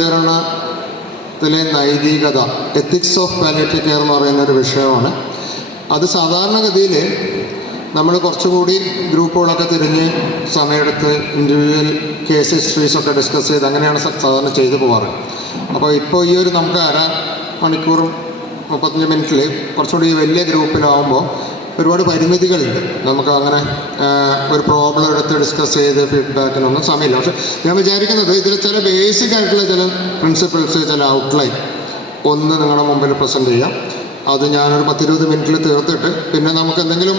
പരിചരണത്തിലെ നൈതികത ethics of palliative care എന്ന് പറയുന്ന ഒരു വിഷയമാണ്. അത് സാധാരണഗതിയിൽ നമ്മൾ കുറച്ചുകൂടി ഗ്രൂപ്പുകളൊക്കെ തിരിഞ്ഞ് സമയമെടുത്ത് ഇൻഡിവിജ്വൽ കേസ് ഹിസ്റ്ററീസൊക്കെ ഡിസ്കസ് ചെയ്ത് അങ്ങനെയാണ് സാധാരണ ചെയ്തു പോകാറ് അപ്പോൾ ഇപ്പോൾ ഈ ഒരു നമുക്ക് അര മണിക്കൂറും മുപ്പത്തഞ്ച് മിനിറ്റിൽ കുറച്ചുകൂടി വലിയ ഗ്രൂപ്പിലാവുമ്പോൾ ഒരുപാട് പരിമിതികളുണ്ട് നമുക്ക് അങ്ങനെ ഒരു പ്രോബ്ലം എടുത്ത് ഡിസ്കസ് ചെയ്ത് ഫീഡ്ബാക്കിനൊന്നും സമയമില്ല. പക്ഷെ ഞാൻ വിചാരിക്കുന്നത് ഇതിൽ ചില ബേസിക് ആയിട്ടുള്ള ചില പ്രിൻസിപ്പിൾസ് ചില ഔട്ട്ലൈൻ ഒന്ന് നിങ്ങളുടെ മുമ്പിൽ പ്രസന്റ് ചെയ്യാം. അത് ഞാനൊരു പത്തിരുപത് മിനിറ്റിൽ തീർത്തിട്ട് പിന്നെ നമുക്ക് എന്തെങ്കിലും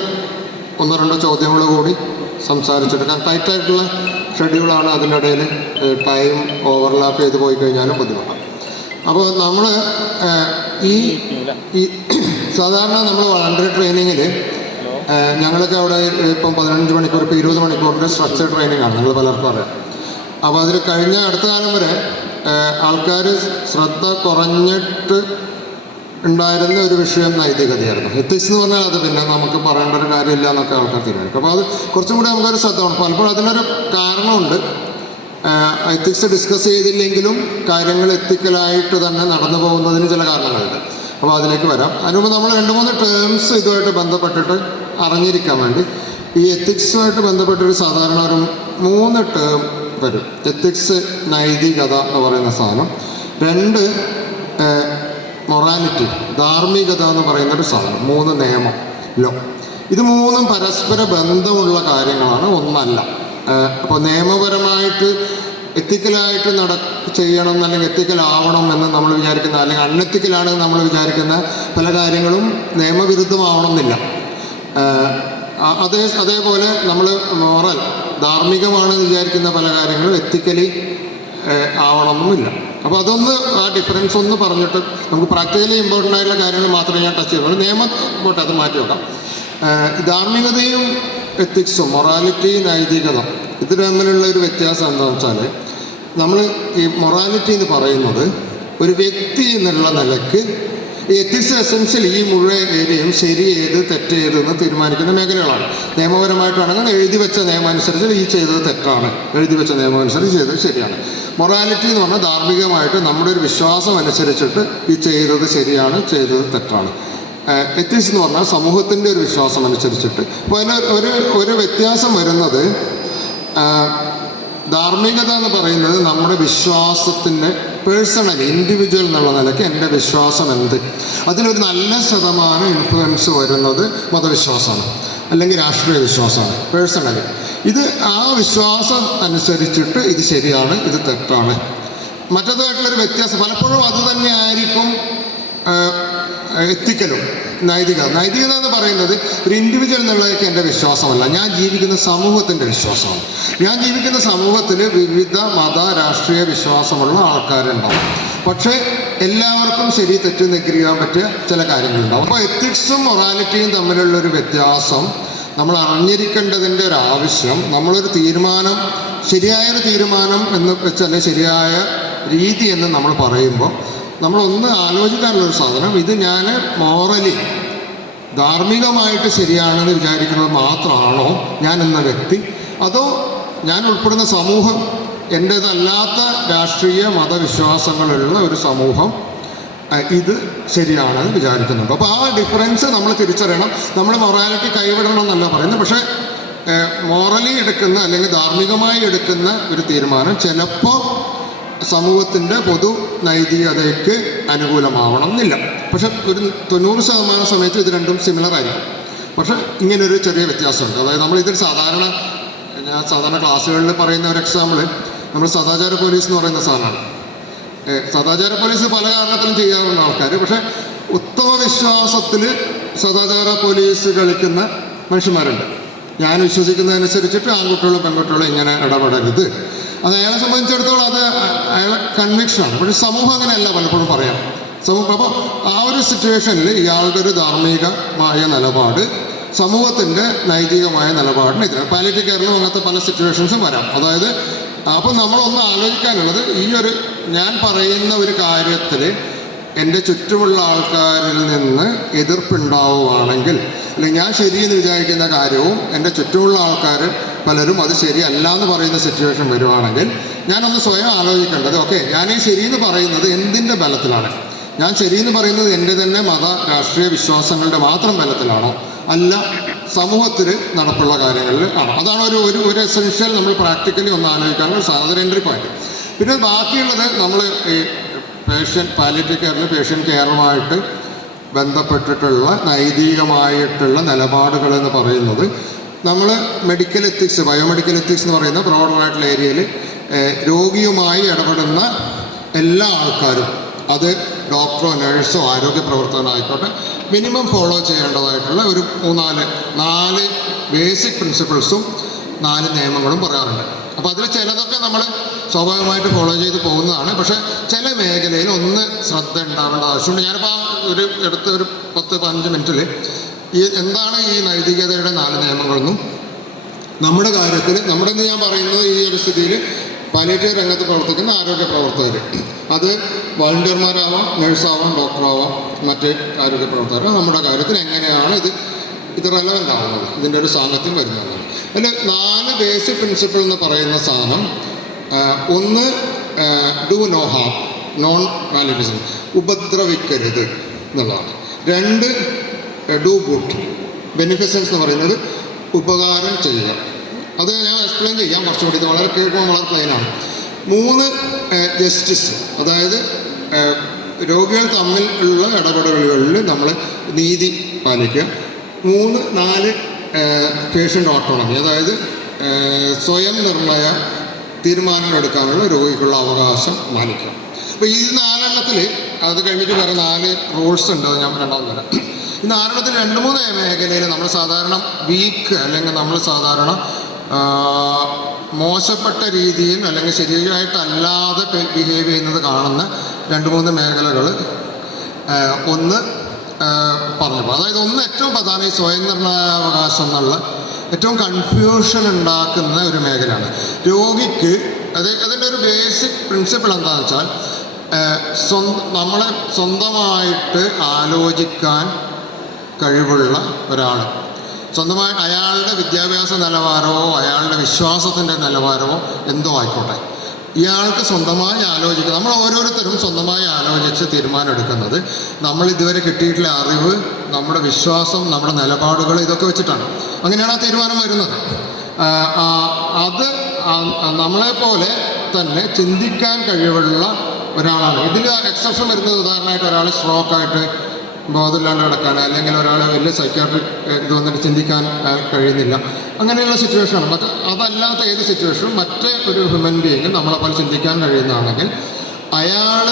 ഒന്നോ രണ്ടോ ചോദ്യങ്ങൾ കൂടി സംസാരിച്ചെടുക്കാം. ടൈറ്റായിട്ടുള്ള ഷെഡ്യൂളാണ് അതിനിടയിൽ ടൈം ഓവർലാപ്പ് ചെയ്ത് പോയി കഴിഞ്ഞാലും ബുദ്ധിമുട്ടാണ്. അപ്പോൾ നമ്മൾ ഈ സാധാരണ നമ്മൾ വളണ്ടറി ട്രെയിനിങ്ങിൽ ഞങ്ങളൊക്കെ അവിടെ ഇപ്പം പതിനഞ്ച് മണിക്കൂർ ഇപ്പോൾ ഇരുപത് മണിക്കൂറിന്റെ സ്ട്രക്ചർ ട്രെയിനിങ് ആണ് നിങ്ങൾ പലർക്കും അറിയാം. അപ്പോൾ അതിൽ കഴിഞ്ഞ അടുത്ത കാലം വരെ ആൾക്കാർ ശ്രദ്ധ കുറഞ്ഞിട്ട് ഉണ്ടായിരുന്ന ഒരു വിഷയം നൈതികതയായിരുന്നു. എത്തിക്സ് എന്ന് പറഞ്ഞാൽ അത് പിന്നെ നമുക്ക് പറയേണ്ട ഒരു കാര്യമില്ല എന്നൊക്കെ ആൾക്കാർ തീരുമാനിക്കും. അപ്പോൾ അത് കുറച്ചും കൂടി നമുക്കൊരു ശ്രദ്ധ വേണം. പലപ്പോഴും അതിനൊരു കാരണമുണ്ട്. എത്തിക്സ് ഡിസ്കസ് ചെയ്തില്ലെങ്കിലും കാര്യങ്ങൾ എത്തിക്കലായിട്ട് തന്നെ നടന്നു പോകുന്നതിന് ചില കാരണങ്ങളുണ്ട്. അപ്പോൾ അതിലേക്ക് വരാം. അതിനുമ്പോൾ നമ്മൾ രണ്ട് മൂന്ന് ടേംസ് ഇതുമായിട്ട് ബന്ധപ്പെട്ടിട്ട് അറിഞ്ഞിരിക്കാൻ വേണ്ടി ഈ എത്തിക്സുമായിട്ട് ബന്ധപ്പെട്ടൊരു സാധാരണ ഒരു മൂന്ന് ടേം വരും. എത്തിക്സ് നൈതികത എന്ന് പറയുന്ന സാധനം. രണ്ട് മൊറാലിറ്റി ധാർമ്മികത എന്ന് പറയുന്ന ഒരു സാധനം. മൂന്ന് നിയമം ലോ ഇത് മൂന്നും പരസ്പര ബന്ധമുള്ള കാര്യങ്ങളാണ്. ഒന്നല്ല. അപ്പോൾ നിയമപരമായിട്ട് എത്തിക്കലായിട്ട് നട ചെയ്യണം അല്ലെങ്കിൽ എത്തിക്കലാവണം എന്ന് നമ്മൾ വിചാരിക്കുന്ന അല്ലെങ്കിൽ അൺഎത്തിക്കലാണ് നമ്മൾ വിചാരിക്കുന്ന പല കാര്യങ്ങളും നിയമവിരുദ്ധമാവണം എന്നില്ല അതേ അതേപോലെ നമ്മൾ മോറൽ ധാർമ്മികമാണെന്ന് വിചാരിക്കുന്ന പല കാര്യങ്ങളും എത്തിക്കലി ആവണമെന്നുമില്ല അപ്പോൾ അതൊന്ന് ആ ഡിഫറൻസ് ഒന്ന് പറഞ്ഞിട്ട് നമുക്ക് പ്രാക്ടിക്കലി ഇമ്പോർട്ടന്റ് ആയിട്ടുള്ള കാര്യങ്ങൾ മാത്രമേ ഞാൻ ടച്ച് ചെയ്യുള്ളൂ നിയമം പോട്ടെ അത് മാറ്റി വെക്കാം. ധാർമ്മികതയും എത്തിക്സും മൊറാലിറ്റി നൈതികത ഇത് തമ്മിലുള്ള ഒരു വ്യത്യാസം എന്താണെന്ന് വെച്ചാൽ നമ്മൾ ഈ മൊറാലിറ്റി എന്ന് പറയുന്നത് ഒരു വ്യക്തി എന്നുള്ള നിലയ്ക്ക് എത്തിക്സ് എസെൻഷ്യൽ ഈ മുഴുവൻ ഏരിയയും ശരി ഏത് തെറ്റ് ഏത് എന്ന് തീരുമാനിക്കുന്ന മേഖലകളാണ്. നിയമപരമായിട്ടാണെങ്കിൽ എഴുതി വെച്ച നിയമം അനുസരിച്ച് ഈ ചെയ്തത് തെറ്റാണ്. എഴുതി വെച്ച നിയമം അനുസരിച്ച് ചെയ്തത് ശരിയാണ്. മൊറാലിറ്റി എന്ന് പറഞ്ഞാൽ ധാർമ്മികമായിട്ട് നമ്മുടെ ഒരു വിശ്വാസം അനുസരിച്ചിട്ട് ഈ ചെയ്തത് ശരിയാണ് ചെയ്തത് തെറ്റാണ്. എത്തിക്സ് എന്ന് പറഞ്ഞാൽ സമൂഹത്തിന്റെ ഒരു വിശ്വാസം അനുസരിച്ചിട്ട്. അപ്പോൾ അതിൽ ഒരു ഒരു വ്യത്യാസം വരുന്നത് ധാർമ്മികത എന്ന് പറയുന്നത് നമ്മുടെ വിശ്വാസത്തിന്റെ പേഴ്സണൽ ഇൻഡിവിജ്വൽ എന്നുള്ള നിലയ്ക്ക് എന്റെ വിശ്വാസം എന്ത്? അതിലൊരു നല്ല ശതമാനം ഇൻഫ്ലുവൻസ് വരുന്നത് മതവിശ്വാസമാണ് അല്ലെങ്കിൽ രാഷ്ട്രീയ വിശ്വാസമാണ് പേഴ്സണലി. ഇത് ആ വിശ്വാസം അനുസരിച്ചിട്ട് ഇത് ശരിയാണ് ഇത് തെറ്റാണ്. മറ്റേതായിട്ടുള്ളൊരു വ്യത്യാസം പലപ്പോഴും അത് തന്നെയായിരിക്കും എത്തിക്കലും. നൈതികത നൈതികത എന്ന് പറയുന്നത് ഒരു ഇൻഡിവിജ്വൽ എന്നുള്ളതൊക്കെ എന്റെ വിശ്വാസമല്ല. ഞാൻ ജീവിക്കുന്ന സമൂഹത്തിന്റെ വിശ്വാസമാണ്. ഞാൻ ജീവിക്കുന്ന സമൂഹത്തിൽ വിവിധ മത രാഷ്ട്രീയ വിശ്വാസമുള്ള ആൾക്കാരുണ്ടാവും. പക്ഷേ എല്ലാവർക്കും ശരി തെറ്റ് നിഗ്രഹിക്കാൻ പറ്റിയ ചില കാര്യങ്ങളുണ്ടാവും. അപ്പോൾ എത്തിക്സും മൊറാലിറ്റിയും തമ്മിലുള്ള ഒരു വ്യത്യാസം നമ്മൾ അറിഞ്ഞിരിക്കേണ്ടതിന്റെ ഒരു ആവശ്യം നമ്മളൊരു തീരുമാനം ശരിയായൊരു തീരുമാനം എന്ന് വെച്ചാൽ ശരിയായ രീതി എന്ന് നമ്മൾ പറയുമ്പോൾ നമ്മളൊന്ന് ആലോചിക്കാനുള്ളൊരു സാധനം. ഇത് ഞാൻ മോറലി ധാർമ്മികമായിട്ട് ശരിയാണെന്ന് വിചാരിക്കുന്നത് മാത്രമാണോ ഞാൻ എന്ന വ്യക്തി? അതോ ഞാൻ ഉൾപ്പെടുന്ന സമൂഹം എന്റേതല്ലാത്ത രാഷ്ട്രീയ മതവിശ്വാസങ്ങളുള്ള ഒരു സമൂഹം ഇത് ശരിയാണെന്ന് വിചാരിക്കുന്നുണ്ട്. അപ്പോൾ ആ ഡിഫറൻസ് നമ്മൾ തിരിച്ചറിയണം. നമ്മൾ മൊറാലിറ്റി കൈവിടണം എന്നല്ല പറയുന്നത്. പക്ഷേ മോറലി എടുക്കുന്ന അല്ലെങ്കിൽ ധാർമ്മികമായി എടുക്കുന്ന ഒരു തീരുമാനം ചിലപ്പോൾ സമൂഹത്തിന്റെ പൊതു നൈതികതയ്ക്ക് അനുകൂലമാവണം എന്നില്ല പക്ഷെ ഒരു തൊണ്ണൂറ് ശതമാനം സമയത്ത് ഇത് രണ്ടും സിമിലർ ആയിരിക്കും. പക്ഷെ ഇങ്ങനൊരു ചെറിയ വ്യത്യാസമുണ്ട്. അതായത് നമ്മൾ ഇതിൽ സാധാരണ ഞാൻ സാധാരണ ക്ലാസ്സുകളിൽ പറയുന്ന ഒരു എക്സാമ്പിൾ നമ്മൾ സദാചാര പോലീസ് എന്ന് പറയുന്ന സാധനമാണ്. സദാചാര പോലീസ് പല കാരണത്തിലും ചെയ്യാറുണ്ട് ആൾക്കാർ പക്ഷേ ഉത്തമ വിശ്വാസത്തിൽ സദാചാര പോലീസ് കളിക്കുന്ന മനുഷ്യന്മാരുണ്ട്. ഞാൻ വിശ്വസിക്കുന്നതനുസരിച്ചിട്ട് ആൺകുട്ടികളും പെൺകുട്ടികളും ഇങ്ങനെ ഇടപെടരുത്. അത് അയാളെ സംബന്ധിച്ചിടത്തോളം അത് അയാളെ കൺവിക്ഷനാണ് പക്ഷെ സമൂഹം അങ്ങനെയല്ല പലപ്പോഴും പറയാം. സമൂഹം അപ്പോൾ ആ ഒരു സിറ്റുവേഷനിൽ ഇയാളുടെ ഒരു ധാർമ്മികമായ നിലപാട് സമൂഹത്തിന്റെ നൈതികമായ നിലപാടിന് എതിരാണ്. പാലിറ്റി കെയറിലും അങ്ങനത്തെ പല സിറ്റുവേഷൻസും വരാം. അതായത് അപ്പോൾ നമ്മളൊന്ന് ആലോചിക്കാനുള്ളത് ഈ ഒരു ഞാൻ പറയുന്ന ഒരു കാര്യത്തിൽ എന്റെ ചുറ്റുമുള്ള ആൾക്കാരിൽ നിന്ന് എതിർപ്പുണ്ടാവുകയാണെങ്കിൽ അല്ലെങ്കിൽ ഞാൻ ശരിയെന്ന് വിചാരിക്കുന്ന കാര്യവും എന്റെ ചുറ്റുമുള്ള ആൾക്കാർ പലരും അത് ശരിയല്ല എന്ന് പറയുന്ന സിറ്റുവേഷൻ വരുവാണെങ്കിൽ ഞാനൊന്ന് സ്വയം ആലോചിക്കേണ്ടത് ഓക്കെ ഞാൻ ഈ ശരിയെന്ന് പറയുന്നത് എന്തിന്റെ ബലത്തിലാണ്? ഞാൻ ശരിയെന്ന് പറയുന്നത് എന്റെ തന്നെ മത രാഷ്ട്രീയ വിശ്വാസങ്ങളുടെ മാത്രം ബലത്തിലാണോ? അല്ല സമൂഹത്തിൽ നടപ്പുള്ള കാര്യങ്ങളിൽ ആണോ? അതാണ് ഒരു ഒരു ഒരു എസെൻഷ്യൽ നമ്മൾ പ്രാക്ടിക്കലി ഒന്ന് ആലോചിക്കാനുള്ള സാധാരണ എൻട്രി പോയിന്റ് പിന്നെ ബാക്കിയുള്ളത് നമ്മൾ ഈ പേഷ്യൻ പാലിറ്റീവ് കെയറിൽ പേഷ്യൻ കെയറുമായിട്ട് ബന്ധപ്പെട്ടിട്ടുള്ള നൈതികമായിട്ടുള്ള നിലപാടുകൾ എന്ന് പറയുന്നത് നമ്മൾ മെഡിക്കൽ എത്തിക്സ് ബയോമെഡിക്കൽ എത്തിക്സ് എന്ന് പറയുന്ന ബ്രോഡറായിട്ടുള്ള ഏരിയയിൽ രോഗിയുമായി ഇടപെടുന്ന എല്ലാ ആൾക്കാരും അത് ഡോക്ടറോ നഴ്സോ ആരോഗ്യ പ്രവർത്തകനോ ആയിക്കോട്ടെ മിനിമം ഫോളോ ചെയ്യേണ്ടതായിട്ടുള്ള ഒരു മൂന്നാൽ നാല് ബേസിക് പ്രിൻസിപ്പിൾസും നാല് നിയമങ്ങളും പറയാറുണ്ട്. അപ്പോൾ അതിൽ ചിലതൊക്കെ നമ്മൾ സ്വാഭാവികമായിട്ട് ഫോളോ ചെയ്ത് പോകുന്നതാണ്. പക്ഷേ ചില മേഖലയിൽ ഒന്ന് ശ്രദ്ധ ഉണ്ടാവേണ്ട ആവശ്യമുണ്ട്. ഞാനിപ്പോൾ ആ ഒരു എടുത്ത ഒരു പത്ത് പതിനഞ്ച് മിനിറ്റിൽ ഈ എന്താണ് ഈ നൈതികതയുടെ നാല് നിയമങ്ങളെന്നും? നമ്മുടെ കാര്യത്തിൽ നമ്മുടെ ഞാൻ പറയുന്നത് ഈ ഒരു സ്ഥിതിയിൽ പാലിയേറ്റീവ് രംഗത്ത് പ്രവർത്തിക്കുന്ന ആരോഗ്യ പ്രവർത്തകർ. അത് വളണ്ടിയർമാരാവാം നഴ്സാവാം ഡോക്ടറാവാം മറ്റ് ആരോഗ്യ പ്രവർത്തകർ നമ്മുടെ കാര്യത്തിൽ എങ്ങനെയാണ് ഇത് ഇത് റെലവന്റ് ആവുന്നത്? ഇതിന്റെ ഒരു സാങ്കത്യം വരുന്നത്. അതിൽ നാല് ബേസിക് പ്രിൻസിപ്പിൾ എന്ന് പറയുന്ന സാധനം ഒന്ന് ഡു നോ ഹാം നോൺ വാലിഡിസം ഉപദ്രവിക്കരുത് എന്നുള്ളതാണ്. രണ്ട് ഡു ഗുഡ് ബെനിഫിഷ്യൻസ് എന്ന് പറയുന്നത് ഉപകാരം ചെയ്യുക. അത് ഞാൻ എക്സ്പ്ലെയിൻ ചെയ്യാം കുറച്ചുകൂടി. ഇത് വളരെ കേൾക്കുമ്പോൾ വളരെ പ്ലെയിനാണ് മൂന്ന് ജസ്റ്റിസ് അതായത് രോഗികൾ തമ്മിൽ ഉള്ള ഇടപെടലുകളിൽ നമ്മൾ നീതി പാലിക്കുക. മൂന്ന് നാല് പേഷ്യന്റ് ഓട്ടോണമി അതായത് സ്വയം നിർണയ തീരുമാനങ്ങൾ എടുക്കാനുള്ള രോഗിക്കുള്ള അവകാശം മാനിക്കുക അപ്പോൾ ഈ നാലെണ്ണത്തിൽ അത് കഴിഞ്ഞിട്ട് വേറെ നാല് റൂൾസ് ഉണ്ട് അത് ഞാൻ രണ്ടാമത് വരാം ഈ ആരണത്തിൽ രണ്ട് മൂന്ന് മേഖലയിൽ നമ്മൾ സാധാരണ വീക്ക് അല്ലെങ്കിൽ നമ്മൾ സാധാരണ മോശപ്പെട്ട രീതിയിൽ അല്ലെങ്കിൽ ശരിയായിട്ടല്ലാതെ ബിഹേവ് ചെയ്യുന്നത് കാണുന്ന രണ്ട് മൂന്ന് മേഖലകൾ ഒന്ന് പറഞ്ഞു അതായത് ഒന്ന് ഏറ്റവും പ്രധാനം ഈ സ്വയം എന്നുള്ള ഏറ്റവും കൺഫ്യൂഷൻ ഉണ്ടാക്കുന്ന ഒരു മേഖലയാണ്. രോഗിക്ക് അത് അതിന്റെ ഒരു ബേസിക് പ്രിൻസിപ്പിൾ എന്താണെന്ന് വെച്ചാൽ സ്വന്തം നമ്മളെ സ്വന്തമായിട്ട് ആലോചിക്കാൻ കഴിവുള്ള ഒരാൾ സ്വന്തമായി അയാളുടെ വിദ്യാഭ്യാസ നിലവാരമോ അയാളുടെ വിശ്വാസത്തിന്റെ നിലവാരമോ എന്തോ ആയിക്കോട്ടെ. ഇയാൾക്ക് സ്വന്തമായി ആലോചിക്കുക നമ്മൾ ഓരോരുത്തരും സ്വന്തമായി ആലോചിച്ച് തീരുമാനമെടുക്കുന്നത് നമ്മൾ ഇതുവരെ കിട്ടിയിട്ടുള്ള അറിവ് നമ്മുടെ വിശ്വാസം നമ്മുടെ നിലപാടുകൾ ഇതൊക്കെ വെച്ചിട്ടാണ്. അങ്ങനെയാണ് ആ തീരുമാനം വരുന്നത്. അത് നമ്മളെപ്പോലെ തന്നെ ചിന്തിക്കാൻ കഴിവുള്ള ഒരാളാണ്. ഇതിൽ എക്സെപ്ഷൻ വരുന്നത് ഉദാഹരണമായിട്ട് ഒരാൾ സ്ട്രോക്കായിട്ട് ബോധമില്ലാണ്ട് കിടക്കാണ് അല്ലെങ്കിൽ ഒരാൾ വലിയ സൈക്കാട്രിക് ഇത് വന്നിട്ട് ചിന്തിക്കാൻ കഴിയുന്നില്ല. അങ്ങനെയുള്ള സിറ്റുവേഷനാണ് ബട്ട് അതല്ലാത്ത ഏത് സിറ്റുവേഷനും മറ്റേ ഒരു ഹ്യൂമൻ ബീയിങ് നമ്മളെപ്പോലെ ചിന്തിക്കാൻ കഴിയുന്നതാണെങ്കിൽ അയാൾ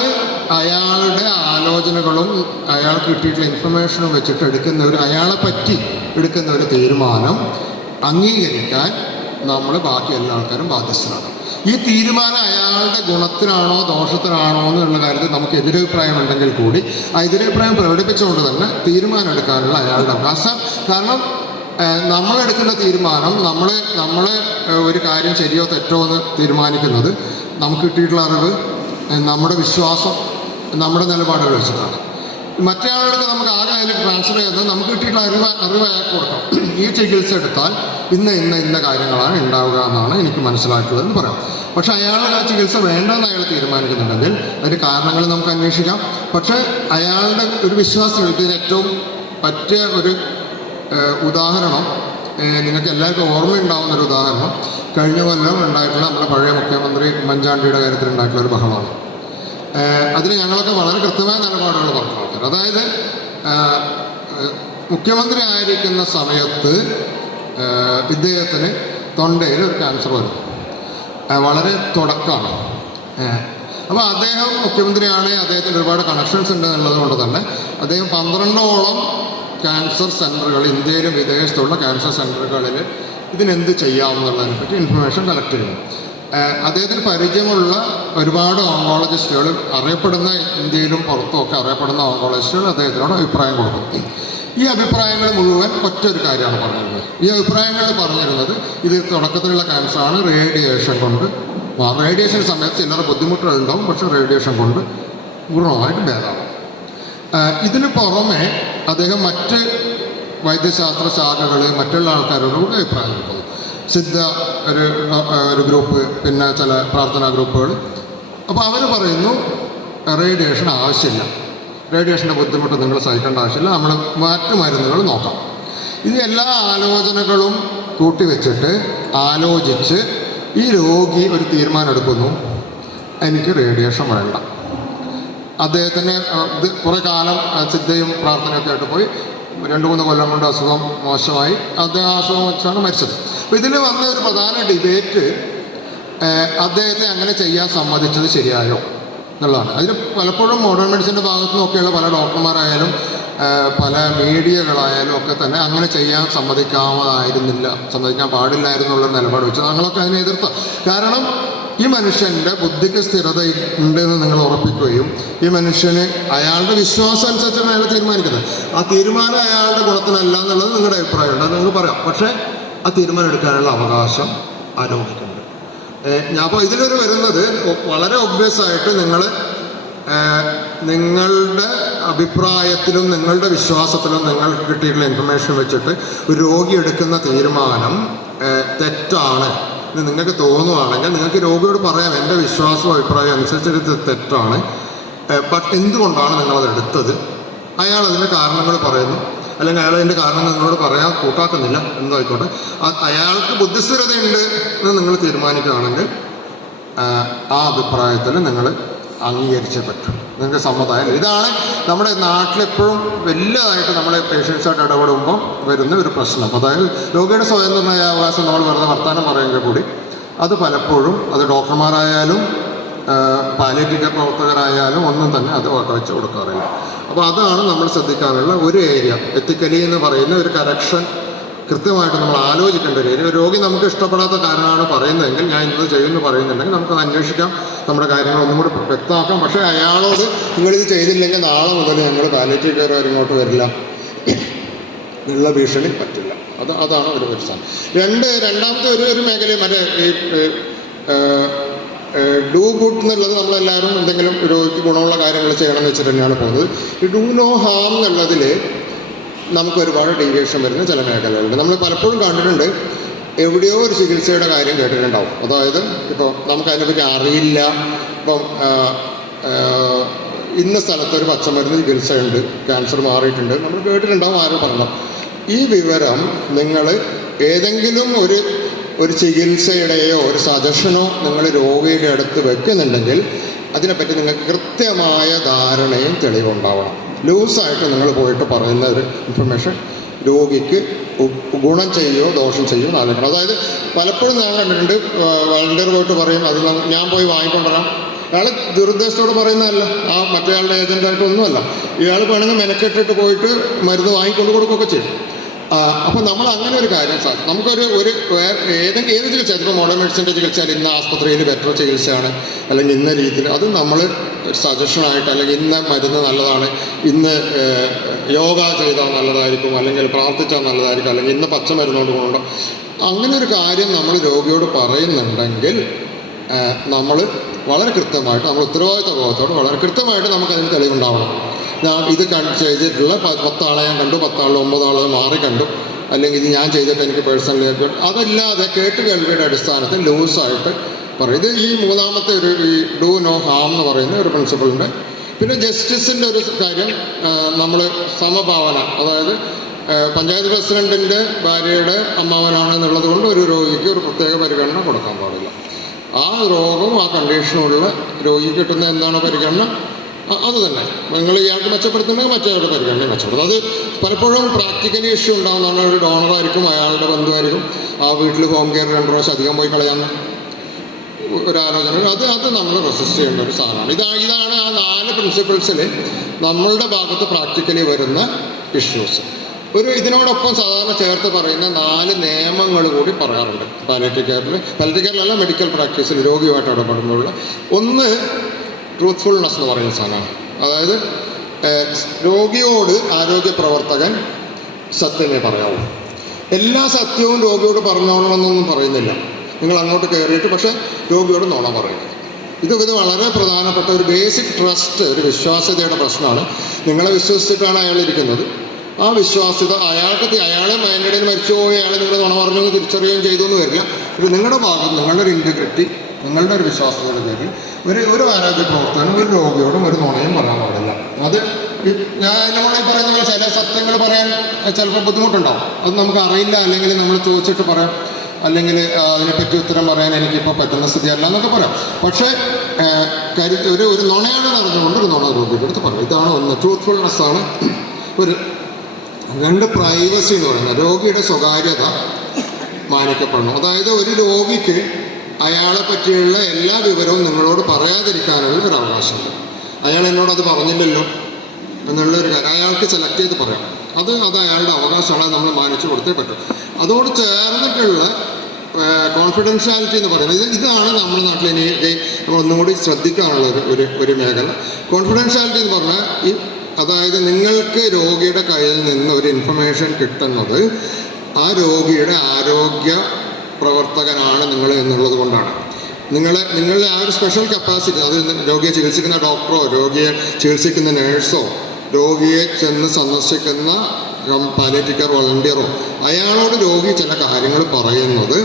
അയാളുടെ ആലോചനകളും അയാൾക്ക് കിട്ടിയിട്ടുള്ള ഇൻഫർമേഷനും വെച്ചിട്ട് എടുക്കുന്ന ഒരു അയാളെ പറ്റി എടുക്കുന്ന ഒരു തീരുമാനം അംഗീകരിക്കാൻ നമ്മൾ ബാക്കി എല്ലാ ആൾക്കാരും ബാധ്യസ്ഥരാണ്. ഈ തീരുമാനം അയാളുടെ ഗുണത്തിനാണോ ദോഷത്തിനാണോ എന്നുള്ള കാര്യത്തിൽ നമുക്ക് എതിരഭിപ്രായം ഉണ്ടെങ്കിൽ കൂടി ആ എതിരഭിപ്രായം പ്രകടിപ്പിച്ചുകൊണ്ട് തന്നെ തീരുമാനം എടുക്കാനുള്ള അയാളുടെ അവകാശം. കാരണം നമ്മളെടുക്കുന്ന തീരുമാനം നമ്മൾ നമ്മൾ ഒരു കാര്യം ശരിയോ തെറ്റോ എന്ന് തീരുമാനിക്കുന്നത് നമുക്ക് കിട്ടിയിട്ടുള്ള അറിവ് നമ്മുടെ വിശ്വാസം നമ്മുടെ നിലപാടുകൾ വെച്ചിട്ടാണ്. മറ്റേ നമുക്ക് ആരായാലും ട്രാൻസ്ഫർ ചെയ്യുന്നത് നമുക്ക് കിട്ടിയിട്ടുള്ള അറിവ് അറിവ് അയാൾക്ക് കൊടുക്കാം ഈ ചികിത്സ എടുത്താൽ ഇന്ന ഇന്ന ഇന്ന കാര്യങ്ങളാണ് ഉണ്ടാവുക എന്നാണ് എനിക്ക് മനസ്സിലാക്കിയതെന്ന് പറയാം. പക്ഷെ അയാളുടെ ആ ചികിത്സ വേണ്ടെന്ന് അയാൾ തീരുമാനിക്കുന്നുണ്ടെങ്കിൽ അതിന്റെ കാരണങ്ങൾ നമുക്ക് അന്വേഷിക്കാം. പക്ഷേ അയാളുടെ ഒരു വിശ്വാസം ഇതിന് ഏറ്റവും പറ്റിയ ഒരു ഉദാഹരണം നിങ്ങൾക്ക് എല്ലാവർക്കും ഓർമ്മയുണ്ടാവുന്ന ഒരു ഉദാഹരണം. കഴിഞ്ഞ കൊല്ലം ഉണ്ടായിട്ടുള്ള നമ്മുടെ പഴയ മുഖ്യമന്ത്രി ഉമ്മൻചാണ്ടിയുടെ കാര്യത്തിൽ ഉണ്ടായിട്ടുള്ള ഒരു ബഹളമാണ്. അതിന് ഞങ്ങളൊക്കെ വളരെ കൃത്യമായ നിലപാടുകൾ പറഞ്ഞു. ആൾക്കാർ അതായത് മുഖ്യമന്ത്രി ആയിരിക്കുന്ന സമയത്ത് ഇദ്ദേഹത്തിന് തൊണ്ടയിൽ ഒരു ക്യാൻസർ വരും വളരെ തുടക്കമാണ്. അപ്പോൾ അദ്ദേഹം മുഖ്യമന്ത്രിയാണ് അദ്ദേഹത്തിന് ഒരുപാട് കണക്ഷൻസ് ഉണ്ട് എന്നുള്ളത് കൊണ്ട് തന്നെ അദ്ദേഹം പന്ത്രണ്ടോളം ക്യാൻസർ സെന്ററുകൾ ഇന്ത്യയിലും വിദേശത്തുള്ള ക്യാൻസർ സെന്ററുകളിൽ ഇതിനെന്ത് ചെയ്യാമെന്നുള്ളതിനെ പറ്റി ഇൻഫർമേഷൻ കളക്ട് ചെയ്യുന്നു. അദ്ദേഹത്തിന് പരിചയമുള്ള ഒരുപാട് ഓങ്കോളജിസ്റ്റുകൾ അറിയപ്പെടുന്ന ഇന്ത്യയിലും പുറത്തും ഒക്കെ അറിയപ്പെടുന്ന ഓങ്കോളജിസ്റ്റുകൾ അദ്ദേഹത്തിനോട് അഭിപ്രായം കൊടുക്കും ഈ അഭിപ്രായങ്ങൾ മുഴുവൻ ഒറ്റൊരു കാര്യമാണ് പറഞ്ഞിരുന്നത്. ഈ അഭിപ്രായങ്ങൾ പറഞ്ഞിരുന്നത് ഇത് തുടക്കത്തിലുള്ള ക്യാൻസറാണ് റേഡിയേഷൻ കൊണ്ട്. റേഡിയേഷൻ സമയത്ത് ചില്ലറ ബുദ്ധിമുട്ടുകളുണ്ടാവും പക്ഷേ റേഡിയേഷൻ കൊണ്ട് പൂർണമായിട്ട് ഭേദമാണ്. ഇതിന് പുറമെ അദ്ദേഹം മറ്റ് വൈദ്യശാസ്ത്ര ശാഖകൾ മറ്റുള്ള ആൾക്കാരോടുകൂടി അഭിപ്രായം കൊടുക്കുന്നു സിദ്ധ ഒരു ഒരു ഗ്രൂപ്പ് പിന്നെ ചില പ്രാർത്ഥനാ ഗ്രൂപ്പുകൾ. അപ്പോൾ അവർ പറയുന്നു റേഡിയേഷൻ ആവശ്യമില്ല. റേഡിയേഷന്റെ ബുദ്ധിമുട്ട് നിങ്ങൾ സഹിക്കേണ്ട ആവശ്യമില്ല. നമ്മൾ മറ്റ് മരുന്നുകൾ നോക്കാം. ഇത് എല്ലാ ആലോചനകളും കൂട്ടിവെച്ചിട്ട് ആലോചിച്ച് ഈ രോഗി ഒരു തീരുമാനം എടുക്കുന്നു എനിക്ക് റേഡിയേഷൻ വേണ്ട. അദ്ദേഹത്തിന് കുറേ കാലം ചിന്തയും പ്രാർത്ഥനയൊക്കെ ആയിട്ട് പോയി. രണ്ട് മൂന്ന് കൊല്ലം കൊണ്ട് അസുഖം മോശമായി. അദ്ദേഹം അസുഖം വെച്ചാണ് മരിച്ചത്. അപ്പോൾ ഇതിൽ വന്ന ഒരു പ്രധാന ഡിബേറ്റ് അദ്ദേഹത്തെ അങ്ങനെ ചെയ്യാൻ സമ്മതിച്ചത് ശരിയായോ എന്നുള്ളതാണ്. അതിന് പലപ്പോഴും മോഡേൺ മെഡിസിന്റെ ഭാഗത്തു നിന്നൊക്കെയുള്ള പല ഡോക്ടർമാരായാലും പല മീഡിയകളായാലും ഒക്കെ തന്നെ അങ്ങനെ ചെയ്യാൻ സമ്മതിക്കാമായിരുന്നില്ല സമ്മതിക്കാൻ പാടില്ലായിരുന്നുള്ള നിലപാട് വെച്ചു. ഞങ്ങളൊക്കെ അതിനെ എതിർത്ത. കാരണം ഈ മനുഷ്യന്റെ ബുദ്ധിക്ക് സ്ഥിരത ഉണ്ടെന്ന് നിങ്ങൾ ഉറപ്പിക്കുകയും ഈ മനുഷ്യന് അയാളുടെ വിശ്വാസം അനുസരിച്ചാണ് അയാൾ തീരുമാനിക്കുന്നത്. ആ തീരുമാനം അയാളുടെ ഗുണത്തിനല്ല എന്നുള്ളത് നിങ്ങളുടെ അഭിപ്രായമുണ്ട്. അത് നിങ്ങൾക്ക് പറയാം. പക്ഷേ ആ തീരുമാനം എടുക്കാനുള്ള അവകാശം ആരോപിക്കുന്നുണ്ട്. ഞാൻ അപ്പോൾ ഇതിലൊരു വരുന്നത് വളരെ ഒബ്വിയസ് ആയിട്ട് നിങ്ങൾ നിങ്ങളുടെ അഭിപ്രായത്തിലും നിങ്ങളുടെ വിശ്വാസത്തിലും നിങ്ങൾക്ക് കിട്ടിയിട്ടുള്ള ഇൻഫർമേഷൻ വെച്ചിട്ട് ഒരു രോഗി എടുക്കുന്ന തീരുമാനം തെറ്റാണ്. എന്ന് നിങ്ങൾക്ക് തോന്നുവാണെങ്കിൽ നിങ്ങൾക്ക് രോഗിയോട് പറയാം എന്റെ വിശ്വാസവും അഭിപ്രായം അനുസരിച്ച് ഇത് തെറ്റാണ്. ബട്ട് എന്തുകൊണ്ടാണ് നിങ്ങളത് എടുത്തത്? അയാൾ അതിന്റെ കാരണങ്ങൾ പറയുന്നു. അല്ലെങ്കിൽ അയാൾ അതിന്റെ കാരണം നിങ്ങളോട് പറയാൻ കൂട്ടാക്കുന്നില്ല. എന്തായിക്കോട്ടെ. അ- അയാൾക്ക് ബുദ്ധിസ്ഥിരതയുണ്ട് എന്ന് നിങ്ങൾ തീരുമാനിക്കുകയാണെങ്കിൽ ആ അഭിപ്രായത്തിൽ നിങ്ങൾ അംഗീകരിച്ചേ പറ്റും. നിങ്ങൾക്ക് സമ്മതമായാലും ഇതാണ് നമ്മുടെ നാട്ടിലെപ്പോഴും വലിയതായിട്ട് നമ്മളെ പേഷ്യൻസായിട്ട് ഇടപെടുമ്പോൾ വരുന്ന ഒരു പ്രശ്നം. അതായത് രോഗിയുടെ സ്വയം അവകാശം നമ്മൾ വെറുതെ വർത്തമാനം പറയുമെങ്കിൽ കൂടി അത് പലപ്പോഴും അത് ഡോക്ടർമാരായാലും പാലിയേറ്റീവ് പ്രവർത്തകരായാലും ഒന്നും തന്നെ അത് വെച്ച് കൊടുക്കാറില്ല. അപ്പോൾ അതാണ് നമ്മൾ ശ്രദ്ധിക്കാനുള്ള ഒരു ഏരിയ. എത്തിക്കലി എന്ന് പറയുന്ന ഒരു കറക്ഷൻ കൃത്യമായിട്ട് നമ്മൾ ആലോചിക്കേണ്ട ഒരു ഏരിയ. രോഗി നമുക്ക് ഇഷ്ടപ്പെടാത്ത കാരണമാണ് പറയുന്നതെങ്കിൽ ഞാൻ ഇന്നത് ചെയ്യുമെന്ന് പറയുന്നുണ്ടെങ്കിൽ നമുക്കത് അന്വേഷിക്കാം. നമ്മുടെ കാര്യങ്ങൾ ഒന്നും കൂടി വ്യക്തമാക്കാം. പക്ഷേ അയാളോട് നിങ്ങളിത് ചെയ്തില്ലെങ്കിൽ നാളെ മുതൽ ഞങ്ങൾ പാലേറ്റീവ് കെയർ ഇങ്ങോട്ട് വരില്ല. ഉള്ള ഭീഷണി പറ്റില്ല. അത് അതാണ് ഒരു പ്രശ്നം രണ്ട് രണ്ടാമത്തെ ഒരു ഒരു മേഖല മറ്റേ ഈ ഡൂ ഗുഡ് എന്നുള്ളത് നമ്മളെല്ലാവരും എന്തെങ്കിലും രോഗിക്ക് ഗുണമുള്ള കാര്യങ്ങൾ ചെയ്യണം എന്ന് വെച്ചിട്ട് തന്നെയാണ് പോകുന്നത്. ഈ ഡൂ നോ ഹാം എന്നുള്ളതിൽ നമുക്ക് ഒരുപാട് ഡീവിയേഷൻ വരുന്ന ചില മേഖലകളുണ്ട്. നമ്മൾ പലപ്പോഴും കണ്ടിട്ടുണ്ട് എവിടെയോ ഒരു ചികിത്സയുടെ കാര്യം കേട്ടിട്ടുണ്ടാവും. അതായത് ഇപ്പോൾ നമുക്കതിനെപ്പറ്റി അറിയില്ല. ഇപ്പം ഇന്ന സ്ഥലത്തൊരു പച്ചമരുന്ന് ചികിത്സയുണ്ട്. ക്യാൻസർ മാറിയിട്ടുണ്ട്. നമ്മൾ കേട്ടിട്ടുണ്ടാവും ആരും പറഞ്ഞു. ഈ വിവരം നിങ്ങൾ ഏതെങ്കിലും ഒരു ഒരു ചികിത്സയുടെയോ ഒരു സജഷനോ നിങ്ങൾ രോഗിയുടെ അടുത്ത് വെക്കുന്നുണ്ടെങ്കിൽ അതിനെപ്പറ്റി നിങ്ങൾക്ക് കൃത്യമായ ധാരണയും തെളിവുണ്ടാവണം ലൂസായിട്ട് നിങ്ങൾ പോയിട്ട് പറയുന്ന ഒരു ഇൻഫർമേഷൻ രോഗിക്ക് ഗുണം ചെയ്യുകയോ ദോഷം ചെയ്യുകയോ ആലോചിക്കണം അതായത് പലപ്പോഴും ഞാൻ കണ്ടിട്ടുണ്ട് വളണ്ടിയർ പോയിട്ട് പറയും അത് ഞാൻ പോയി വാങ്ങിക്കൊണ്ടുവരാം അയാൾ ദുരുദ്ദേശത്തോട് പറയുന്നതല്ല. ആ മറ്റേയാളുടെ ഏജന്റായിട്ടൊന്നുമല്ല ഇയാൾ വേണമെങ്കിൽ മെനക്കെട്ടിട്ട് പോയിട്ട് മരുന്ന് വാങ്ങിക്കൊണ്ട് കൊടുക്കുകയൊക്കെ ചെയ്യും. അപ്പോൾ നമ്മൾ അങ്ങനെ ഒരു കാര്യം സാർ നമുക്കൊരു ഒരു ഏതെങ്കിലും ഏത് ചികിത്സ ഇപ്പോൾ മോഡേൺ മെഡിസിന്റെ ചികിത്സ ഇന്ന ആസ്പത്രിയിൽ ബെറ്റർ ചികിത്സയാണ്. അല്ലെങ്കിൽ ഇന്ന രീതിയിൽ അത് നമ്മൾ സജഷനായിട്ട് അല്ലെങ്കിൽ ഇന്ന മരുന്ന് നല്ലതാണ്. ഇന്ന് യോഗ ചെയ്താൽ നല്ലതായിരിക്കും അല്ലെങ്കിൽ പ്രാർത്ഥിച്ചാൽ നല്ലതായിരിക്കും അല്ലെങ്കിൽ ഇന്ന് പച്ചമരുന്നുകൊണ്ട് കൊണ്ട് അങ്ങനെ ഒരു കാര്യം നമ്മൾ രോഗിയോട് പറയുന്നുണ്ടെങ്കിൽ നമ്മൾ വളരെ കൃത്യമായിട്ട് നമ്മൾ ഉത്തരവാദിത്ത ബോധത്തോട് വളരെ കൃത്യമായിട്ട് നമുക്ക് അതിന് തെളിവുണ്ടാവണം. ഞാൻ ഇത് കണ്ട് ചെയ്തിട്ടുള്ള പത്താളെ ഞാൻ കണ്ടു പത്താളെ ഒമ്പതാളെ മാറി കണ്ടു അല്ലെങ്കിൽ ഇത് ഞാൻ ചെയ്തിട്ട് എനിക്ക് പേഴ്സണലി അതല്ലാതെ കേട്ട് കേൾവിയുടെ അടിസ്ഥാനത്തിൽ ലൂസായിട്ട് പറയും. ഇത് ഈ മൂന്നാമത്തെ ഒരു ഈ ഡു നോ ഹാം എന്ന് പറയുന്ന ഒരു പ്രിൻസിപ്പിളുണ്ട് പിന്നെ ജസ്റ്റിസിന്റെ ഒരു കാര്യം നമ്മൾ സമഭാവന അതായത് പഞ്ചായത്ത് പ്രസിഡന്റിന്റെ ഭാര്യയുടെ അമ്മാവനാണ് എന്നുള്ളത് കൊണ്ട് ഒരു രോഗിക്ക് ഒരു പ്രത്യേക പരിഗണന കൊടുക്കാൻ പാടില്ല. ആ രോഗവും ആ കണ്ടീഷനുള്ള രോഗിക്ക് കിട്ടുന്ന എന്താണ് പരിഗണന? അത് തന്നെ. നിങ്ങൾ ഇയാൾക്ക് മെച്ചപ്പെടുത്തുന്നെങ്കിൽ മറ്റേയാളുടെ പരിഗണന മെച്ചപ്പെടുത്തും അത് പലപ്പോഴും പ്രാക്ടിക്കലി ഇഷ്യൂ ഉണ്ടാകുന്നതാണ് ഒരു ഡോണറായിരിക്കും അയാളുടെ ബന്ധുവായിരിക്കും. ആ വീട്ടിൽ ഹോം കെയർ രണ്ട് പ്രാവശ്യം അധികം പോയി കളയാന്ന് ഒരു ആലോചന അത് അത് നമ്മൾ റെസിസ്റ്റ് ചെയ്യേണ്ട ഒരു സാധനമാണ്. ഇതാ ഇതാണ് ആ നാല് പ്രിൻസിപ്പിൾസിൽ നമ്മളുടെ ഭാഗത്ത് പ്രാക്ടിക്കലി വരുന്ന ഇഷ്യൂസ് ഒരു ഇതിനോടൊപ്പം സാധാരണ ചേർത്ത് പറയുന്ന നാല് നിയമങ്ങൾ കൂടി പറയാറുണ്ട്. പാലറ്റിക് കെയറിൽ പാലറ്റിക് കെയറിലല്ല മെഡിക്കൽ പ്രാക്ടീസിൽ രോഗിയുമായിട്ട് ഇടപെടുമ്പോഴുള്ള ഒന്ന് ട്രൂത്ത്ഫുൾനെസ് എന്ന് പറയുന്ന സാധനമാണ്. അതായത് രോഗിയോട് ആരോഗ്യ പ്രവർത്തകൻ സത്യമേ പറയാവൂ. എല്ലാ സത്യവും രോഗിയോട് പറഞ്ഞോളണമെന്നൊന്നും പറയുന്നില്ല. നിങ്ങൾ അങ്ങോട്ട് കയറിയിട്ട് പക്ഷേ രോഗിയോട് നോണം പറയുക ഇത് ഇത് വളരെ പ്രധാനപ്പെട്ട ഒരു ബേസിക് ട്രസ്റ്റ് ഒരു വിശ്വാസ്യതയുടെ പ്രശ്നമാണ്. നിങ്ങളെ വിശ്വസിച്ചിട്ടാണ് അയാൾ ഇരിക്കുന്നത്. ആ വിശ്വാസ്യത അയാൾക്ക് അയാളെ മൈൻഡിൽ മരിച്ചു പോയി അയാളെ നിങ്ങൾ നോണം പറഞ്ഞു തിരിച്ചറിയുകയും ചെയ്തു എന്ന് വരില്ല. ഇപ്പോൾ നിങ്ങളുടെ ഭാഗത്ത് നിങ്ങളുടെ ഒരു ഇന്റഗ്രിറ്റി നിങ്ങളുടെ ഒരു വിശ്വാസതയുടെ പേരിൽ ഒരു ഒരു ആരോഗ്യ പ്രവർത്തനം ഒരു രോഗിയോടും ഒരു നുണയും പറയാൻ പാടില്ല. അത് ഞാൻ നമ്മൾ ഈ പറയുന്ന ചില സത്യങ്ങൾ പറയാൻ ചിലപ്പോൾ ബുദ്ധിമുട്ടുണ്ടാവും. അത് നമുക്ക് അറിയില്ല അല്ലെങ്കിൽ നമ്മൾ ചോദിച്ചിട്ട് പറയാം അല്ലെങ്കിൽ അതിനെപ്പറ്റി ഉത്തരം പറയാൻ എനിക്കിപ്പോൾ പറ്റുന്ന സ്ഥിതിയല്ല എന്നൊക്കെ പറയാം. പക്ഷേ കരു ഒരു ഒരു നുണയാണ് നടന്നുകൊണ്ട് ഒരു നുണ അടുത്ത് പറയാം. ഇതാണ് ഒന്ന്. ട്രൂത്ത്ഫുൾനെസ് ആണ്. ഒരു രണ്ട് പ്രൈവസി എന്ന് പറയുന്നത്. രോഗിയുടെ സ്വകാര്യത മാനിക്കപ്പെടണം അതായത് ഒരു രോഗിക്ക് അയാളെ പറ്റിയുള്ള എല്ലാ വിവരവും നിങ്ങളോട് പറയാതിരിക്കാനുള്ള ഒരു അവകാശമുണ്ട് അയാൾ എന്നോട് അത് പറഞ്ഞില്ലല്ലോ എന്നുള്ള ഒരു കാര്യം. അയാൾക്ക് സെലക്ട് ചെയ്ത് പറയാം. അത് അത് അയാളുടെ അവകാശമാണ്. നമ്മൾ മാനിച്ചു കൊടുത്തേ പറ്റും. അതോട് ചേർന്നിട്ടുള്ള കോൺഫിഡൻഷ്യാലിറ്റി എന്ന് പറയുന്നത് ഇത് ഇതാണ് നമ്മുടെ നാട്ടിൽ ഇനി ഒന്നുകൂടി ശ്രദ്ധിക്കാനുള്ള ഒരു ഒരു മേഖല. കോൺഫിഡൻഷ്യാലിറ്റി എന്ന് പറഞ്ഞാൽ ഈ അതായത് നിങ്ങൾക്ക് രോഗിയുടെ കയ്യിൽ നിന്ന് ഒരു ഇൻഫർമേഷൻ കിട്ടുന്നത് ആ രോഗിയുടെ ആരോഗ്യ പ്രവർത്തകനാണ് നിങ്ങൾ എന്നുള്ളത് കൊണ്ടാണ്. നിങ്ങളെ നിങ്ങളുടെ ആ ഒരു സ്പെഷ്യൽ കപ്പാസിറ്റി അത് രോഗിയെ ചികിത്സിക്കുന്ന ഡോക്ടറോ രോഗിയെ ചികിത്സിക്കുന്ന നേഴ്സോ രോഗിയെ ചെന്ന് സന്ദർശിക്കുന്ന പാലിയേറ്റീവ് കെയർ വളണ്ടിയറോ? അയാളോട് രോഗി ചില കാര്യങ്ങൾ പറയുന്നത്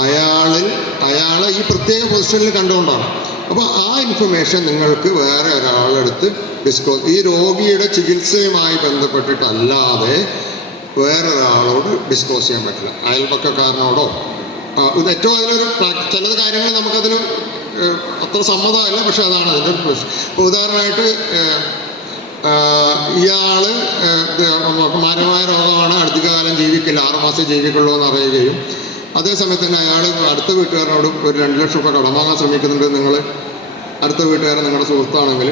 അയാളിൽ അയാളെ ഈ പ്രത്യേക പൊസിഷനിൽ കണ്ടുകൊണ്ടാണ് അപ്പോൾ ആ ഇൻഫർമേഷൻ നിങ്ങൾക്ക് വേറെ ഒരാളെടുത്ത് ഡിസ്ക്ലോസ് ഈ രോഗിയുടെ ചികിത്സയുമായി ബന്ധപ്പെട്ടിട്ടല്ലാതെ വേറൊരാളോട് ഡിസ്ക്ലോസ് ചെയ്യാൻ പറ്റില്ല. അയൽപക്കക്കാരനോടോ? ഇത് ഏറ്റവും അതിലൊരു ചില കാര്യങ്ങൾ നമുക്കതിൽ ഏഹ്, അത്ര സമ്മതമല്ല പക്ഷെ അതാണ് അതിന്റെ ഉദാഹരണമായിട്ട് ഇയാൾ മാരകമായ രോഗമാണ് അധികകാലം ജീവിക്കില്ല ആറുമാസം ജീവിക്കുള്ളൂ എന്ന് അറിയുകയും അതേസമയത്ത് തന്നെ അയാൾ അടുത്ത വീട്ടുകാരനോട് ഒരു രണ്ട് ലക്ഷം രൂപ കടം വാങ്ങാൻ ശ്രമിക്കുന്നുണ്ട് നിങ്ങൾ അടുത്ത വീട്ടുകാരൻ നിങ്ങളുടെ സുഹൃത്താണെങ്കിൽ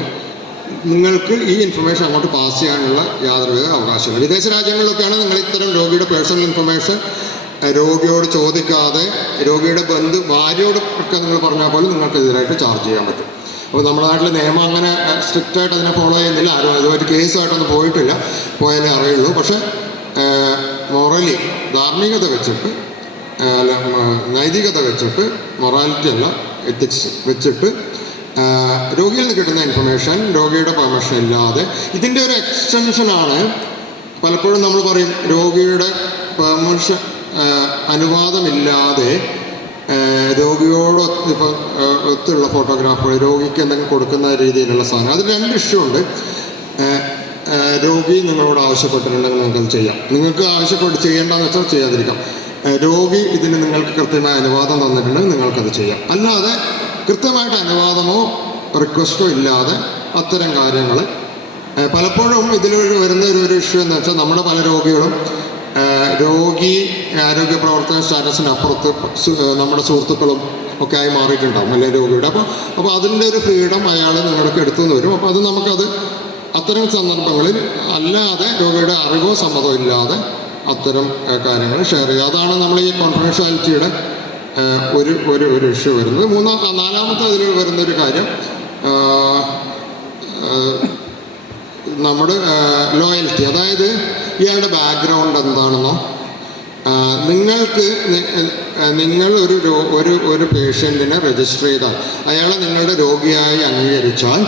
നിങ്ങൾക്ക് ഈ ഇൻഫർമേഷൻ അങ്ങോട്ട് പാസ് ചെയ്യാനുള്ള യാതൊരുവിധ അവകാശമില്ല വിദേശ രാജ്യങ്ങളിലൊക്കെയാണ് നിങ്ങൾ ഇത്തരം രോഗിയുടെ പേഴ്സണൽ ഇൻഫർമേഷൻ രോഗിയോട് ചോദിക്കാതെ രോഗിയുടെ ബന്ധു ഭാര്യയോട് ഒക്കെ നിങ്ങൾ പറഞ്ഞാൽ പോലും നിങ്ങൾക്ക് എതിരായിട്ട് ചാർജ് ചെയ്യാൻ പറ്റും. അപ്പോൾ നമ്മുടെ നാട്ടിൽ നിയമം അങ്ങനെ സ്ട്രിക്റ്റ് ആയിട്ട് അതിനെ ഫോളോ ചെയ്യുന്നില്ല. ആരും അതുമായിട്ട് കേസുമായിട്ടൊന്നും പോയിട്ടില്ല. പോയാലേ അറിയുള്ളൂ. പക്ഷേ മൊറലി ധാർമ്മികത വെച്ചിട്ട് നൈതികത വെച്ചിട്ട് മൊറാലിറ്റി അല്ല എത്തിക്സ് വെച്ചിട്ട് രോഗിയിൽ നിന്ന് കിട്ടുന്ന ഇൻഫർമേഷൻ രോഗിയുടെ പെർമിഷൻ ഇല്ലാതെ ഇതിന്റെ ഒരു എക്സ്റ്റൻഷനാണ് പലപ്പോഴും നമ്മൾ പറയും രോഗിയുടെ പെർമിഷൻ അനുവാദമില്ലാതെ രോഗിയോട് ഇപ്പം ഒത്തുള്ള ഫോട്ടോഗ്രാഫുകൾ രോഗിക്ക് എന്തെങ്കിലും കൊടുക്കുന്ന രീതിയിലുള്ള സാധനം അതിൽ രണ്ട് ഇഷ്യൂ ഉണ്ട്. രോഗി നിങ്ങളോട് ആവശ്യപ്പെട്ടിട്ടുണ്ടെങ്കിൽ നിങ്ങൾക്കത് ചെയ്യാം. നിങ്ങൾക്ക് ആവശ്യപ്പെട്ട് ചെയ്യേണ്ടതെന്ന് വെച്ചാൽ ചെയ്യാതിരിക്കാം. രോഗി ഇതിന് നിങ്ങൾക്ക് കൃത്യമായ അനുവാദം തന്നിട്ടുണ്ടെങ്കിൽ നിങ്ങൾക്കത് ചെയ്യാം. അല്ലാതെ കൃത്യമായിട്ട് അനുവാദമോ റിക്വസ്റ്റോ ഇല്ലാതെ അത്തരം കാര്യങ്ങൾ പലപ്പോഴും ഇതിൽ വരുന്ന ഒരു ഇഷ്യൂ എന്ന് വെച്ചാൽ നമ്മുടെ പല രോഗികളും രോഗി ആരോഗ്യ പ്രവർത്തന സ്റ്റാറ്റസിന് അപ്പുറത്ത് നമ്മുടെ സുഹൃത്തുക്കളും ഒക്കെ ആയി മാറിയിട്ടുണ്ടാവും അല്ലെ രോഗിയുടെ. അപ്പോൾ അപ്പോൾ അതിന്റെ ഒരു ഫ്രീഡം അയാൾ നിങ്ങൾക്ക് എടുത്തുനിന്ന് വരും. അപ്പോൾ അത് നമുക്കത് അത്തരം സന്ദർഭങ്ങളിൽ അല്ലാതെ രോഗിയുടെ അറിവോ സമ്മതമോ ഇല്ലാതെ അത്തരം കാര്യങ്ങൾ ഷെയർ ചെയ്യുക. അതാണ് നമ്മൾ ഈ കോൺഫിഡൻഷ്യാലിറ്റിയുടെ ഒരു ഒരു ഒരു ഇഷ്യൂ വരുന്നത്. മൂന്നാം നാലാമത്തെ അതിൽ വരുന്ന ഒരു കാര്യം നമ്മുടെ ലോയൽറ്റി അതായത് ഇയാളുടെ ബാക്ക്ഗ്രൗണ്ട് എന്താണെന്നോ നിങ്ങൾക്ക് നിങ്ങൾ ഒരു ഒരു ഒരു പേഷ്യന്റിനെ രജിസ്റ്റർ ചെയ്താൽ അയാളെ നിങ്ങളുടെ രോഗിയായി അംഗീകരിച്ചാൽ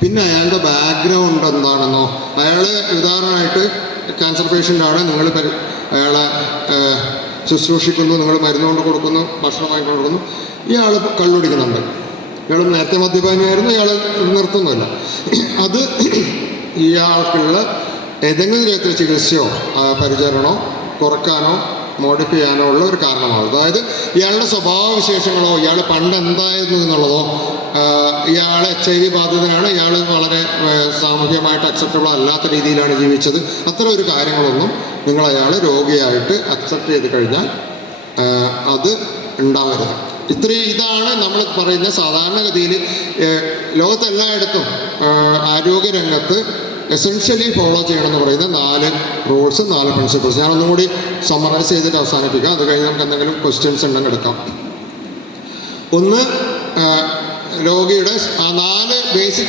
പിന്നെ അയാളുടെ ബാക്ക്ഗ്രൗണ്ട് എന്താണെന്നോ അയാൾ ഉദാഹരണമായിട്ട് ക്യാൻസർ പേഷ്യന്റാണ് നിങ്ങൾ അയാളെ ശുശ്രൂഷിക്കുന്നു നിങ്ങൾ മരുന്ന് കൊണ്ട് കൊടുക്കുന്നു ഭക്ഷണം വാങ്ങി കൊടുക്കുന്നു ഇയാൾ കള്ളുടിക്കുന്നുണ്ട്. ഇയാൾ നേരത്തെ മദ്യപാനിയായിരുന്നു ഇയാൾ നിർത്തുന്നില്ല അത് ഇയാൾക്കുള്ള ഏതെങ്കിലും തരത്തിൽ ചികിത്സയോ പരിചരണോ കുറക്കാനോ മോഡിഫൈ ചെയ്യാനോ ഉള്ള ഒരു കാരണമാണ് അതായത് ഇയാളുടെ സ്വഭാവവിശേഷങ്ങളോ ഇയാൾ പണ്ട് എന്തായിരുന്നു എന്നുള്ളതോ ഇയാൾ എച്ച് ഐ വി ബാധിതനാണ് ഇയാൾ വളരെ സാമൂഹികമായിട്ട് അക്സെപ്റ്റബിൾ അല്ലാത്ത രീതിയിലാണ് ജീവിച്ചത്. അത്ര ഒരു കാര്യങ്ങളൊന്നും നിങ്ങൾ അയാൾ രോഗിയായിട്ട് അക്സെപ്റ്റ് ചെയ്ത് കഴിഞ്ഞാൽ അത് ഉണ്ടാവരുത്. ഇത്രയും ഇതാണ് നമ്മൾ പറയുന്ന സാധാരണഗതിയിൽ ലോകത്തെല്ലായിടത്തും ആരോഗ്യരംഗത്ത് എസെൻഷ്യലി ഫോളോ ചെയ്യണമെന്ന് പറയുന്ന നാല് റൂൾസ് നാല് പ്രിൻസിപ്പിൾസ് ഞാനൊന്നും കൂടി സമ്മറൈസ് ചെയ്തിട്ട് അവസാനിപ്പിക്കാം. അത് കഴിഞ്ഞ് നമുക്ക് എന്തെങ്കിലും ക്വസ്റ്റ്യൻസ് ഉണ്ടെങ്കിൽ എടുക്കാം. ഒന്ന് രോഗിയുടെ ആ നാല് ബേസിക്